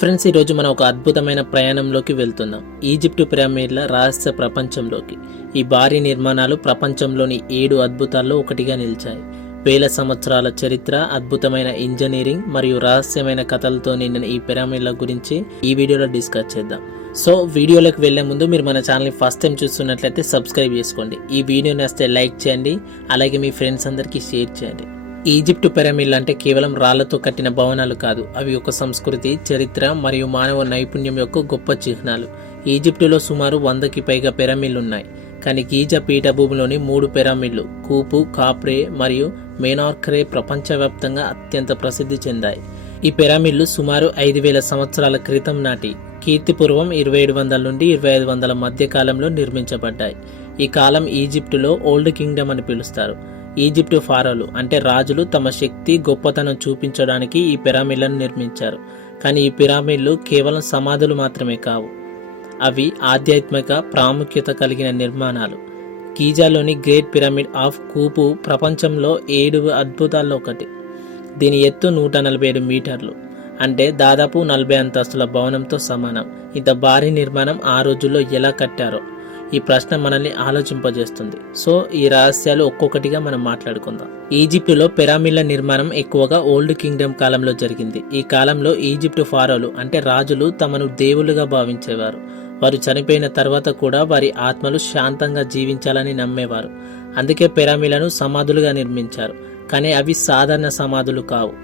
Friends, ఈరోజు మనం ఒక అద్భుతమైన ప్రయాణంలోకి వెళ్తున్నాం. ఈజిప్టు పిరమిడ్ల రహస్య ప్రపంచంలోకి. ఈ భారీ నిర్మాణాలు ప్రపంచంలోని 7 అద్భుతాల్లో ఒకటిగా నిలిచాయి. వేల సంవత్సరాల చరిత్ర, అద్భుతమైన ఇంజనీరింగ్ మరియు రహస్యమైన కథలతో నిండిన ఈ పిరమిడ్ల గురించి ఈ వీడియోలో డిస్కస్ చేద్దాం. సో వీడియోలోకి వెళ్లే ముందు మీరు మన ఛానల్ని ఫస్ట్ టైం చూస్తున్నట్లయితే సబ్స్క్రైబ్ చేసుకోండి. ఈ వీడియో నచ్చితే లైక్ చేయండి, అలాగే మీ ఫ్రెండ్స్ అందరికీ షేర్ చేయండి. ఈజిప్టు పిరమిడ్లు అంటే కేవలం రాళ్లతో కట్టిన భవనాలు కాదు, అవి ఒక సంస్కృతి, చరిత్ర మరియు మానవ నైపుణ్యం యొక్క గొప్ప చిహ్నాలు. ఈజిప్టులో సుమారు 100కి పైగా పిరమిడ్లు ఉన్నాయి, కానీ గీజా పీఠభూమిలోని 3 పిరమిడ్లు కూపు, కాప్రే మరియు మెనార్ఖరే ప్రపంచవ్యాప్తంగా అత్యంత ప్రసిద్ధి చెందాయి. ఈ పిరమిడ్లు సుమారు 5000 సంవత్సరాల క్రితం నాటి కీర్తిపూర్వం 2700 నుండి 2500 మధ్య కాలంలో నిర్మించబడ్డాయి. ఈ కాలం ఈజిప్టులో ఓల్డ్ కింగ్డమ్ అని పిలుస్తారు. ఈజిప్టు ఫారోలు అంటే రాజులు తమ శక్తి, గొప్పతనం చూపించడానికి ఈ పిరమిడ్లను నిర్మించారు. కానీ ఈ పిరమిడ్లు కేవలం సమాధులు మాత్రమే కావు, అవి ఆధ్యాత్మిక ప్రాముఖ్యత కలిగిన నిర్మాణాలు. గీజాలోని గ్రేట్ పిరమిడ్ ఆఫ్ కూపు ప్రపంచంలో 7 అద్భుతాల్లో ఒకటి. దీని ఎత్తు 147 మీటర్లు, అంటే దాదాపు 40 అంతస్తుల భవనంతో సమానం. ఇంత భారీ నిర్మాణం ఆ రోజుల్లో ఎలా కట్టారో ఈ ప్రశ్న మనల్ని ఆలోచింపజేస్తుంది. సో ఈ రహస్యాలు ఒక్కొక్కటిగా మనం మాట్లాడుకుందాం. ఈజిప్టులో పిరమిడ్ల నిర్మాణం ఎక్కువగా ఓల్డ్ కింగ్డమ్ కాలంలో జరిగింది. ఈ కాలంలో ఈజిప్టు ఫారోలు అంటే రాజులు తమను దేవులుగా భావించేవారు. వారు చనిపోయిన తర్వాత కూడా వారి ఆత్మలు శాంతంగా జీవించాలని నమ్మేవారు. అందుకే పిరమిడ్లను సమాధులుగా నిర్మించారు. కానీ అవి సాధారణ సమాధులు కావు.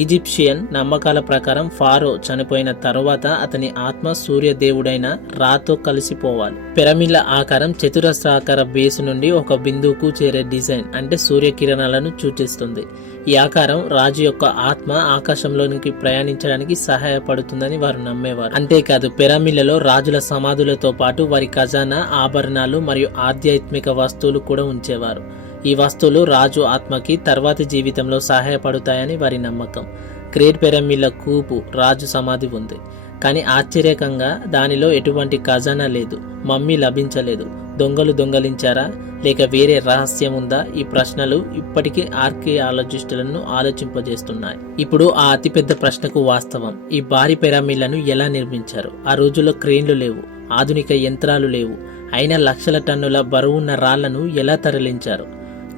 ఈజిప్షియన్ నమ్మకాల ప్రకారం ఫారో చనిపోయిన తరువాత అతని ఆత్మ సూర్య దేవుడైన రాతో కలిసిపోవాలి. పిరమిడ్ల ఆకారం చతురస్రాకార బేసు నుండి ఒక బిందువుకు చేరే డిజైన్ అంటే సూర్యకిరణాలను సూచిస్తుంది. ఈ ఆకారం రాజు యొక్క ఆత్మ ఆకాశంలోనికి ప్రయాణించడానికి సహాయపడుతుందని వారు నమ్మేవారు. అంతేకాదు, పిరమిడ్లలో రాజుల సమాధులతో పాటు వారి ఖజానా, ఆభరణాలు మరియు ఆధ్యాత్మిక వస్తువులు కూడా ఉంచేవారు. ఈ వస్తువులు రాజు ఆత్మకి తర్వాతి జీవితంలో సహాయపడతాయని వారి నమ్మకం. గ్రేట్ పిరమిడ్ల కూపు రాజు సమాధి ఉంది, కానీ ఆశ్చర్యకంగా దానిలో ఎటువంటి ఖజానా లేదు, మమ్మీ లభించలేదు. దొంగలు దొంగలించారా, లేక వేరే రహస్యం ఉందా? ఈ ప్రశ్నలు ఇప్పటికీ ఆర్కియాలజిస్టులను ఆలోచింపజేస్తున్నాయి. ఇప్పుడు ఆ అతిపెద్ద ప్రశ్నకు వాస్తవం: ఈ భారీ పిరమిడ్లను ఎలా నిర్మించారు? ఆ రోజుల్లో క్రేన్లు లేవు, ఆధునిక యంత్రాలు లేవు, అయినా లక్షల టన్నుల బరువున్న రాళ్లను ఎలా తరలించారు?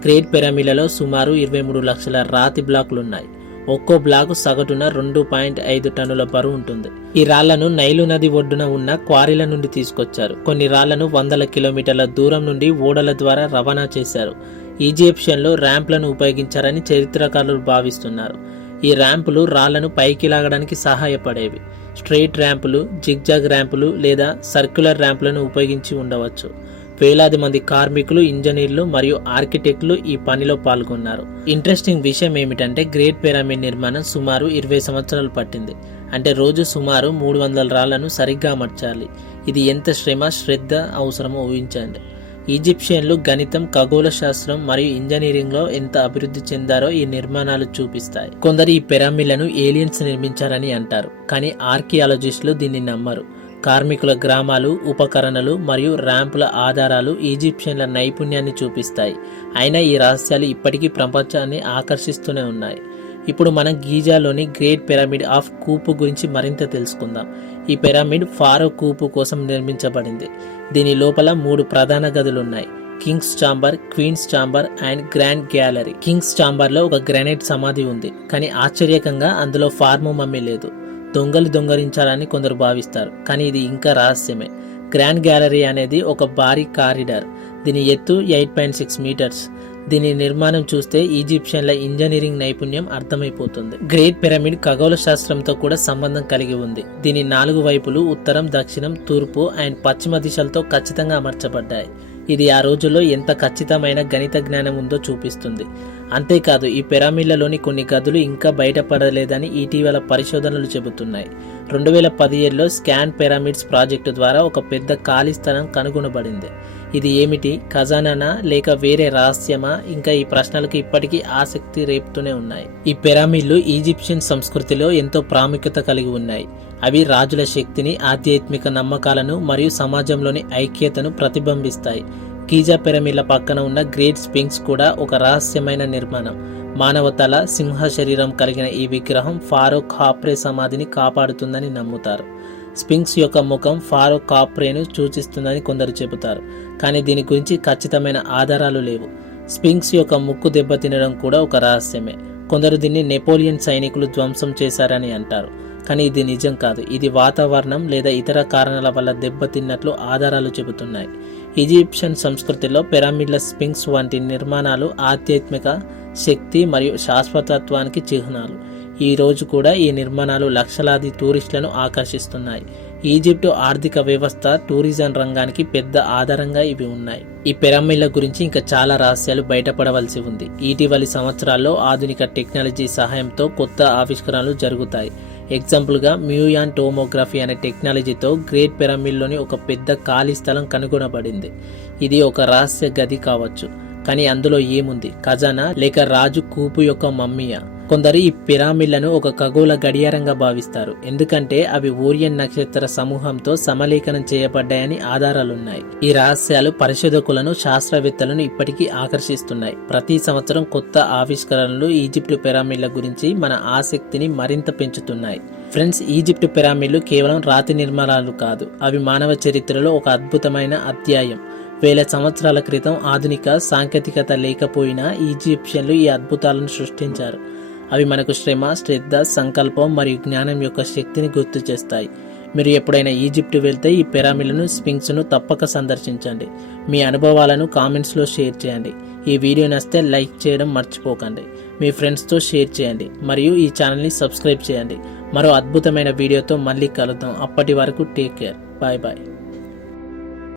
గ్రేట్ పిరమిడ్లలో సుమారు 23 లక్షల రాతి బ్లాకులున్నాయి. ఒక్కో బ్లాకు సగటున 2.5 టన్నుల బరువు ఉంటుంది. ఈ రాళ్లను నైలు నది ఒడ్డున ఉన్న క్వారీల నుండి తీసుకొచ్చారు. కొన్ని రాళ్లను 100 కిలోమీటర్ల దూరం నుండి ఓడల ద్వారా రవాణా చేశారు. ఈజిప్షియన్లు ర్యాంప్లను ఉపయోగించారని చరిత్రకారులు భావిస్తున్నారు. ఈ ర్యాంపులు రాళ్లను పైకి లాగడానికి సహాయపడేవి. స్ట్రెయిట్ ర్యాంపులు, జిగ్జాగ్ ర్యాంపులు లేదా సర్క్యులర్ ర్యాంపులను ఉపయోగించి ఉండవచ్చు. వేలాది మంది కార్మికులు, ఇంజనీర్లు మరియు ఆర్కిటెక్టులు ఈ పనిలో పాల్గొన్నారు. ఇంట్రెస్టింగ్ విషయం ఏమిటంటే గ్రేట్ పిరమిడ్ నిర్మాణం సుమారు 20 సంవత్సరాలు పట్టింది. అంటే రోజు సుమారు 300 రాళ్లను సరిగ్గా అమర్చాలి. ఇది ఎంత శ్రమ, శ్రద్ధ అవసరమో ఊహించండి. ఈజిప్షియన్లు గణితం, ఖగోళ శాస్త్రం మరియు ఇంజనీరింగ్లో ఎంత అభివృద్ధి చెందారో ఈ నిర్మాణాలు చూపిస్తాయి. కొందరు ఈ పిరమిడ్లను ఏలియన్స్ నిర్మించారని అంటారు, కానీ ఆర్కియాలజిస్టులు దీన్ని నమ్మరు. కార్మికుల గ్రామాలు, ఉపకరణలు మరియు ర్యాంపుల ఆధారాలు ఈజిప్షియన్ల నైపుణ్యాన్ని చూపిస్తాయి. అయినా ఈ రహస్యాలు ఇప్పటికీ ప్రపంచాన్ని ఆకర్షిస్తూనే ఉన్నాయి. ఇప్పుడు మనం గీజాలోని గ్రేట్ పిరమిడ్ ఆఫ్ కూపు గురించి మరింత తెలుసుకుందాం. ఈ పిరమిడ్ ఫారో కూపు కోసం నిర్మించబడింది. దీని లోపల 3 ప్రధాన గదులున్నాయి: king's chamber, queen's chamber and grand gallery. King's chamber లో ఒక గ్రానైట్ సమాధి ఉంది, కానీ ఆశ్చర్యకంగా అందులో ఫార్మో మమ్మీ లేదు. దొంగలు దొంగలించాలని కొందరు భావిస్తారు, కానీ ఇది ఇంకా రహస్యమే. గ్రాండ్ గ్యాలరీ అనేది ఒక భారీ కారిడార్. దీని ఎత్తు 8.6 మీటర్స్. దీని నిర్మాణం చూస్తే ఈజిప్షియన్ల ఇంజనీరింగ్ నైపుణ్యం అర్థమైపోతుంది. గ్రేట్ పిరమిడ్ ఖగోళ శాస్త్రంతో కూడా సంబంధం కలిగి ఉంది. దీని 4 వైపులు ఉత్తరం, దక్షిణం, తూర్పు అండ్ పశ్చిమ దిశలతో ఖచ్చితంగా అమర్చబడ్డాయి. ఇది ఆ రోజుల్లో ఎంత ఖచ్చితమైన గణిత జ్ఞానం ఉందో చూపిస్తుంది. అంతేకాదు, ఈ పిరమిడ్లలోని కొన్ని గదులు ఇంకా బయటపడలేదని ఇటీవల పరిశోధనలు చెబుతున్నాయి. 2017లో స్కాన్ పిరమిడ్స్ ప్రాజెక్టు ద్వారా ఒక పెద్ద ఖాళీ స్థలం కనుగొనబడింది. ఇది ఏమిటి? ఖజానానా లేక వేరే రహస్యమా? ఇంకా ఈ ప్రశ్నలకు ఇప్పటికీ ఆసక్తి రేపుతూనే ఉన్నాయి. ఈ పిరమిడ్లు ఈజిప్షియన్ సంస్కృతిలో ఎంతో ప్రాముఖ్యత కలిగి ఉన్నాయి. అవి రాజుల శక్తిని, ఆధ్యాత్మిక నమ్మకాలను మరియు సమాజంలోని ఐక్యతను ప్రతిబింబిస్తాయి. గీజా పిరమిడ్ల పక్కన ఉన్న గ్రేట్ స్పింక్స్ కూడా ఒక రహస్యమైన నిర్మాణం. మానవ తల, సింహ శరీరం కలిగిన ఈ విగ్రహం ఫారో ఖాప్రే సమాధిని కాపాడుతుందని నమ్ముతారు. స్ఫింక్స్ యొక్క ముఖం ఫారో ఖాప్రేను సూచిస్తుందని కొందరు చెబుతారు, కానీ దీని గురించి ఖచ్చితమైన ఆధారాలు లేవు. స్ఫింక్స్ యొక్క ముక్కు దెబ్బతినడం కూడా ఒక రహస్యమే. కొందరు దీన్ని నెపోలియన్ సైనికులు ధ్వంసం చేశారని అంటారు, కానీ ఇది నిజం కాదు. ఇది వాతావరణం లేదా ఇతర కారణాల వల్ల దెబ్బతిన్నట్లు ఆధారాలు చెబుతున్నాయి. ఈజిప్షియన్ సంస్కృతిలో పిరమిడ్ల, స్ఫింక్స్ వంటి నిర్మాణాలు ఆధ్యాత్మిక శక్తి మరియు శాశ్వతత్వానికి చిహ్నాలు. ఈ రోజు కూడా ఈ నిర్మాణాలు లక్షలాది టూరిస్టులను ఆకర్షిస్తున్నాయి. ఈజిప్టు ఆర్థిక వ్యవస్థ, టూరిజం రంగానికి పెద్ద ఆధారంగా ఇవి ఉన్నాయి. ఈ పిరమిడ్ల గురించి ఇంకా చాలా రహస్యాలు బయటపడవలసి ఉంది. ఇటీవలి సంవత్సరాల్లో ఆధునిక టెక్నాలజీ సహాయంతో కొత్త ఆవిష్కరణలు జరుగుతాయి. ఎగ్జాంపుల్గా మ్యూయాన్ టోమోగ్రఫీ అనే టెక్నాలజీతో గ్రేట్ పిరమిడ్లోని ఒక పెద్ద ఖాళీ స్థలం కనుగొనబడింది. ఇది ఒక రహస్య గది కావచ్చు, కానీ అందులో ఏముంది? ఖజానా లేక రాజు కూపు యొక్క మమ్మీయా? కొందరు ఈ పిరమిడ్లను ఒక ఖగోళ గడియారంగా భావిస్తారు, ఎందుకంటే అవి ఓరియన్ నక్షత్ర సమూహంతో సమలేఖనం చేయబడ్డాయని ఆధారాలున్నాయి. ఈ రహస్యాలు పరిశోధకులను, శాస్త్రవేత్తలను ఇప్పటికీ ఆకర్షిస్తున్నాయి. ప్రతి సంవత్సరం కొత్త ఆవిష్కరణలు ఈజిప్టు పిరమిడ్ల గురించి మన ఆసక్తిని మరింత పెంచుతున్నాయి. ఫ్రెండ్స్, ఈజిప్టు పిరమిడ్లు కేవలం రాతి నిర్మాణాలు కాదు, అవి మానవ చరిత్రలో ఒక అద్భుతమైన అధ్యాయం. వేల సంవత్సరాల క్రితం ఆధునిక సాంకేతికత లేకపోయినా ఈజిప్షియన్లు ఈ అద్భుతాలను సృష్టించారు. అవి మనకు శ్రమ, శ్రద్ధ, సంకల్పం మరియు జ్ఞానం యొక్క శక్తిని గుర్తు చేస్తాయి. మీరు ఎప్పుడైనా ఈజిప్టు వెళ్తే ఈ పిరమిడ్లను, స్ఫింక్స్ను తప్పక సందర్శించండి. మీ అనుభవాలను కామెంట్స్లో షేర్ చేయండి. ఈ వీడియో నచ్చితే లైక్ చేయడం మర్చిపోకండి. మీ ఫ్రెండ్స్తో షేర్ చేయండి మరియు ఈ ఛానల్ని సబ్స్క్రైబ్ చేయండి. మరో అద్భుతమైన వీడియోతో మళ్ళీ కలుద్దాం. అప్పటి వరకు టేక్ కేర్. Bye bye.